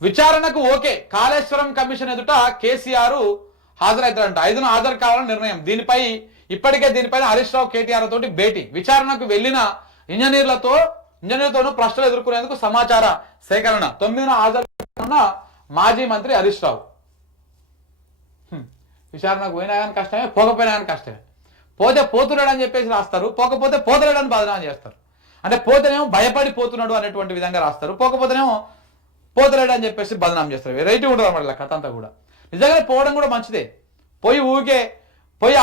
విచారణకు okay, Kaleshwaram commission ఎదుట కేసీఆర్ హాజరవుతారంట. 5న హాజరు కావాలని నిర్ణయం. ఇప్పటికే దీనిపైన హరీష్ రావు కేటీఆర్ తోటి భేటీ. విచారణకు వెళ్లిన ఇంజనీర్లతోనూ ప్రశ్నలు ఎదుర్కొనేందుకు సమాచార సేకరణ. 9న హాజరు మాజీ మంత్రి హరీష్ రావు. విచారణకు పోయినా కానీ కష్టమే, పోకపోయినా కానీ కష్టమే. పోతే పోతున్నాడని చెప్పేసి రాస్తారు, పోకపోతే పోతలేడని బదనామం చేస్తారు. అంటే పోతేనేమో భయపడి పోతున్నాడు అనేటువంటి విధంగా రాస్తారు, పోకపోతేనేమో పోతలేడు అని చెప్పేసి బదనామం చేస్తారు. వెరైటీ ఉంటుంది అన్నమాట కథ అంతా కూడా. నిజంగానే పోవడం కూడా మంచిదే. పోయి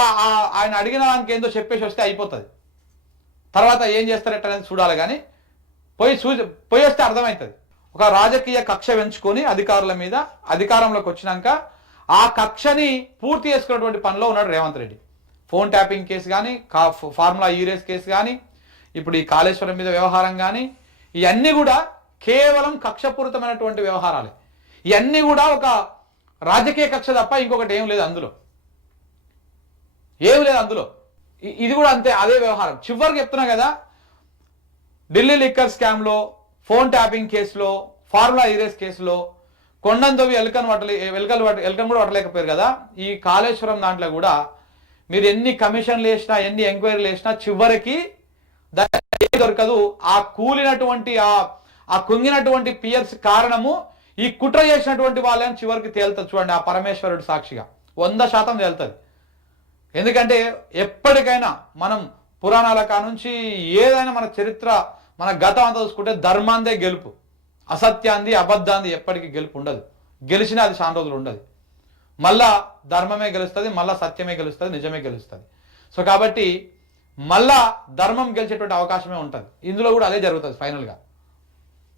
ఆయన అడిగిన దానికి ఏందో చెప్పేసి వస్తే అయిపోతుంది. తర్వాత ఏం చేస్తారు ఎట్లనేది చూడాలి. కానీ పోయి వస్తే అర్థమవుతుంది. ఒక రాజకీయ కక్ష పెంచుకొని అధికారుల మీద అధికారంలోకి వచ్చినాక ఆ కక్షని పూర్తి చేసుకున్నటువంటి పనిలో ఉన్నాడు Revanth Reddy. Phone tapping case కానీ, ఫార్ములా రేస్ కేసు కానీ, ఇప్పుడు ఈ కాళేశ్వరం మీద వ్యవహారం కానీ, ఇవన్నీ కూడా కేవలం కక్షపూరితమైనటువంటి వ్యవహారాలే. ఇవన్నీ కూడా ఒక రాజకీయ కక్ష తప్ప ఇంకొకటి ఏం లేదు అందులో. ఇది కూడా అంతే, అదే వ్యవహారం. చివరికి చెప్తున్నా కదా, ఢిల్లీ లిక్కర్ స్కామ్లో, ఫోన్ ట్యాపింగ్ కేసులో, ఫార్ములా రేస్ కేసులో కొండంతోవి ఎలుకను కూడా పట్టలేకపోయారు కదా. ఈ కాళేశ్వరం దాంట్లో కూడా మీరు ఎన్ని కమిషన్లు వేసినా, ఎన్ని ఎంక్వైరీలు వేసినా చివరికి దొరకదు. ఆ కూలినటువంటి ఆ కుంగినటువంటి పియర్స్ కారణము ఈ కుట్ర చేసినటువంటి వాళ్ళని చివరికి తేలుతుంది. చూడండి, ఆ పరమేశ్వరుడు సాక్షిగా 100% తేలుతుంది. ఎందుకంటే ఎప్పటికైనా మనం పురాణాల కానుంచి ఏదైనా మన చరిత్ర, మన గతం అంతా చూసుకుంటే ధర్మాందే గెలుపు, అసత్యాంది అబద్ధాంది ఎప్పటికీ గెలుపు ఉండదు. గెలిచినా అది చాలా రోజులు ఉండదు. మళ్ళా ధర్మమే గెలుస్తుంది, మళ్ళా సత్యమే గెలుస్తుంది, నిజమే గెలుస్తుంది. సో కాబట్టి మళ్ళా ధర్మం గెలిచేటువంటి అవకాశమే ఉంటుంది. ఇందులో కూడా అదే జరుగుతుంది ఫైనల్గా.